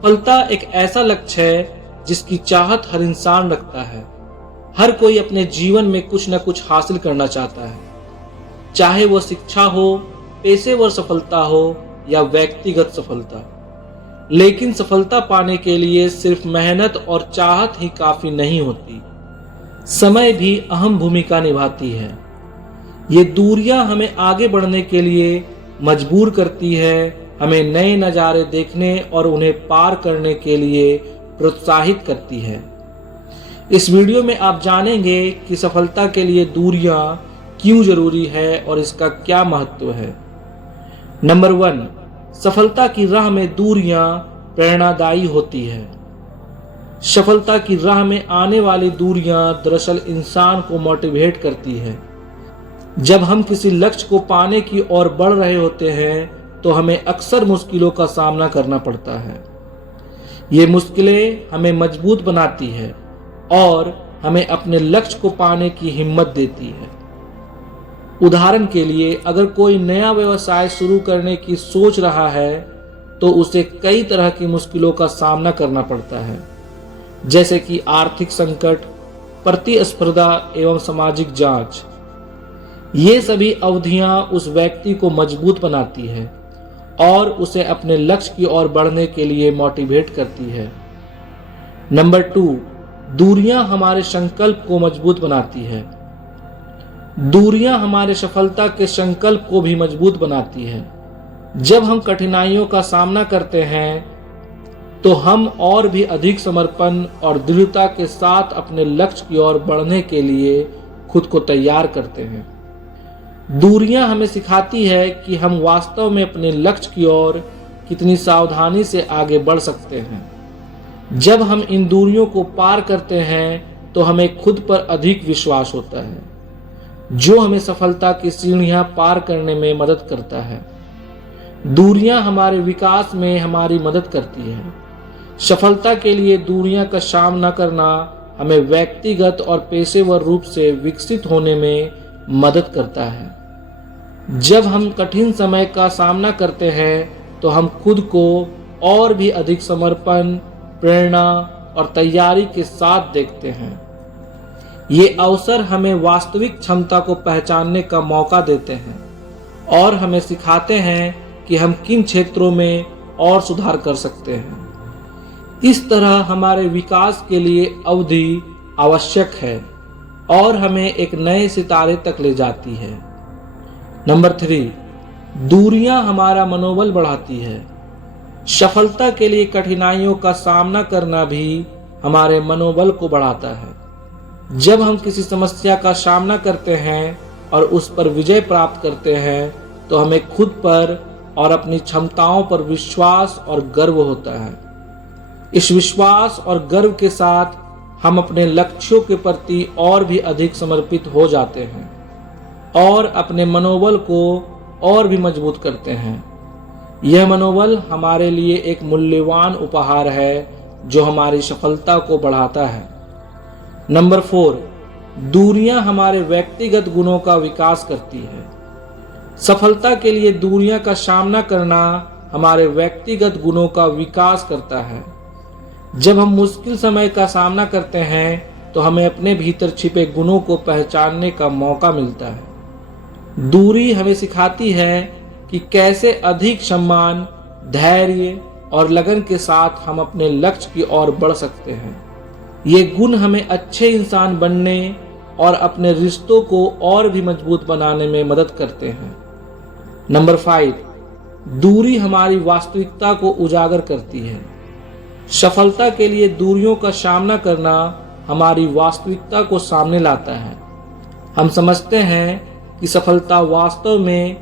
सफलता एक ऐसा लक्ष्य है जिसकी चाहत हर इंसान रखता है। हर कोई अपने जीवन में कुछ न कुछ हासिल करना चाहता है, चाहे वो शिक्षा हो, पेशेवर सफलता हो या व्यक्तिगत सफलता। लेकिन सफलता पाने के लिए सिर्फ मेहनत और चाहत ही काफी नहीं होती, समय भी अहम भूमिका निभाती है। ये दूरियां हमें आगे बढ़ने के लिए मजबूर करती है, हमें नए नज़ारे देखने और उन्हें पार करने के लिए प्रोत्साहित करती है। इस वीडियो में आप जानेंगे कि सफलता के लिए दूरियां क्यों जरूरी है और इसका क्या महत्व है। नंबर 1, सफलता की राह में दूरियां प्रेरणादायी होती है। सफलता की राह में आने वाली दूरियां दरअसल इंसान को मोटिवेट करती है। जब हम किसी लक्ष्य को पाने की ओर बढ़ रहे होते हैं तो हमें अक्सर मुश्किलों का सामना करना पड़ता है। ये मुश्किलें हमें मजबूत बनाती है और हमें अपने लक्ष्य को पाने की हिम्मत देती है। उदाहरण के लिए, अगर कोई नया व्यवसाय शुरू करने की सोच रहा है तो उसे कई तरह की मुश्किलों का सामना करना पड़ता है, जैसे कि आर्थिक संकट, प्रतिस्पर्धा एवं सामाजिक जांच। ये सभी अवधियां उस व्यक्ति को मजबूत बनाती है और उसे अपने लक्ष्य की ओर बढ़ने के लिए मोटिवेट करती है। नंबर 2, दूरियां हमारे संकल्प को मजबूत बनाती है। दूरियां हमारे सफलता के संकल्प को भी मजबूत बनाती है। जब हम कठिनाइयों का सामना करते हैं तो हम और भी अधिक समर्पण और दृढ़ता के साथ अपने लक्ष्य की ओर बढ़ने के लिए खुद को तैयार करते हैं। दूरियां हमें सिखाती है कि हम वास्तव में अपने लक्ष्य की ओर कितनी सावधानी से आगे बढ़ सकते हैं। जब हम इन दूरियों को पार करते हैं तो हमें खुद पर अधिक विश्वास होता है, जो हमें सफलता की सीढ़ियां पार करने में मदद करता है। दूरियां हमारे विकास में हमारी मदद करती है। सफलता के लिए दूरियां का सामना करना हमें व्यक्तिगत और पेशेवर रूप से विकसित होने में मदद करता है। जब हम कठिन समय का सामना करते हैं तो हम खुद को और भी अधिक समर्पण, प्रेरणा और तैयारी के साथ देखते हैं। ये अवसर हमें वास्तविक क्षमता को पहचानने का मौका देते हैं और हमें सिखाते हैं कि हम किन क्षेत्रों में और सुधार कर सकते हैं। इस तरह हमारे विकास के लिए अवधि आवश्यक है और हमें एक नए सितारे तक ले जाती है। नंबर 3, दूरियां हमारा मनोबल बढ़ाती है। सफलता के लिए कठिनाइयों का सामना करना भी हमारे मनोबल को बढ़ाता है। जब हम किसी समस्या का सामना करते हैं और उस पर विजय प्राप्त करते हैं तो हमें खुद पर और अपनी क्षमताओं पर विश्वास और गर्व होता है। इस विश्वास और गर्व के साथ हम अपने लक्ष्यों के प्रति और भी अधिक समर्पित हो जाते हैं और अपने मनोबल को और भी मजबूत करते हैं। यह मनोबल हमारे लिए एक मूल्यवान उपहार है जो हमारी सफलता को बढ़ाता है। नंबर 4, दूरियां हमारे व्यक्तिगत गुणों का विकास करती है। सफलता के लिए दूरियां का सामना करना हमारे व्यक्तिगत गुणों का विकास करता है। जब हम मुश्किल समय का सामना करते हैं तो हमें अपने भीतर छिपे गुणों को पहचानने का मौका मिलता है। दूरी हमें सिखाती है कि कैसे अधिक सम्मान, धैर्य और लगन के साथ हम अपने लक्ष्य की ओर बढ़ सकते हैं। ये गुण हमें अच्छे इंसान बनने और अपने रिश्तों को और भी मजबूत बनाने में मदद करते हैं। नंबर 5, दूरी हमारी वास्तविकता को उजागर करती है। सफलता के लिए दूरियों का सामना करना हमारी वास्तविकता को सामने लाता है। हम समझते हैं कि सफलता वास्तव में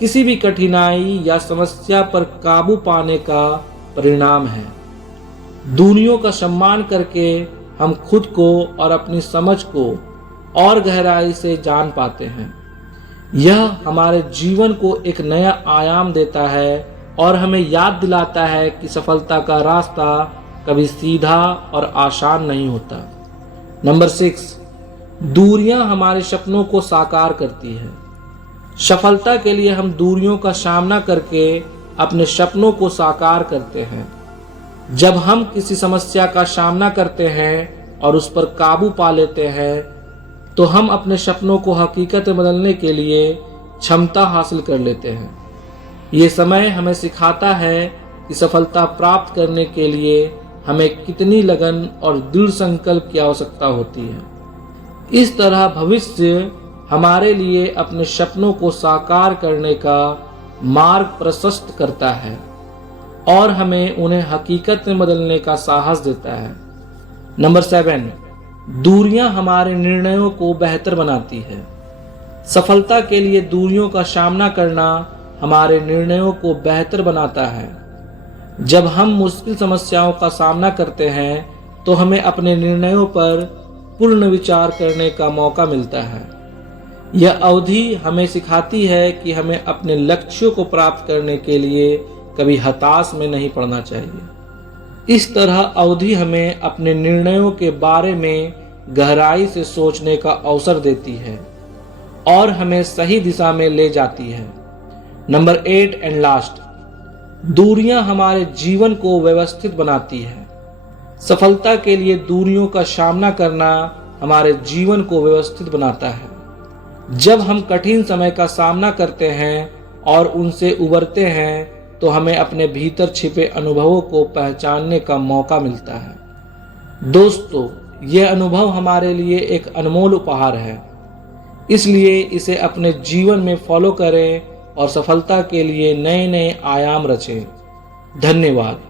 किसी भी कठिनाई या समस्या पर काबू पाने का परिणाम है। दूरियों का सम्मान करके हम खुद को और अपनी समझ को और गहराई से जान पाते हैं। यह हमारे जीवन को एक नया आयाम देता है और हमें याद दिलाता है कि सफलता का रास्ता कभी सीधा और आसान नहीं होता। नंबर 6, दूरियां हमारे सपनों को साकार करती है। सफलता के लिए हम दूरियों का सामना करके अपने सपनों को साकार करते हैं। जब हम किसी समस्या का सामना करते हैं और उस पर काबू पा लेते हैं तो हम अपने सपनों को हकीकत में बदलने के लिए क्षमता हासिल कर लेते हैं। ये समय हमें सिखाता है कि सफलता प्राप्त करने के लिए हमें कितनी लगन और दृढ़ संकल्प की आवश्यकता होती है। इस तरह भविष्य हमारे लिए अपने सपनों को साकार करने का मार्ग प्रशस्त करता है और हमें उन्हें हकीकत में बदलने का साहस देता है। नंबर 7, दूरियां हमारे निर्णयों को बेहतर बनाती है। सफलता के लिए दूरियों का सामना करना हमारे निर्णयों को बेहतर बनाता है। जब हम मुश्किल समस्याओं का सामना करते हैं तो हमें अपने निर्णयों पर पूर्ण विचार करने का मौका मिलता है। यह अवधि हमें सिखाती है कि हमें अपने लक्ष्यों को प्राप्त करने के लिए कभी हताश में नहीं पड़ना चाहिए। इस तरह अवधि हमें अपने निर्णयों के बारे में गहराई से सोचने का अवसर देती है और हमें सही दिशा में ले जाती है। नंबर 8 एंड लास्ट, दूरियां हमारे जीवन को व्यवस्थित बनाती है। सफलता के लिए दूरियों का सामना करना हमारे जीवन को व्यवस्थित बनाता है। जब हम कठिन समय का सामना करते हैं और उनसे उबरते हैं तो हमें अपने भीतर छिपे अनुभवों को पहचानने का मौका मिलता है। दोस्तों, यह अनुभव हमारे लिए एक अनमोल उपहार है, इसलिए इसे अपने जीवन में फॉलो करें और सफलता के लिए नए नए आयाम रचें। धन्यवाद।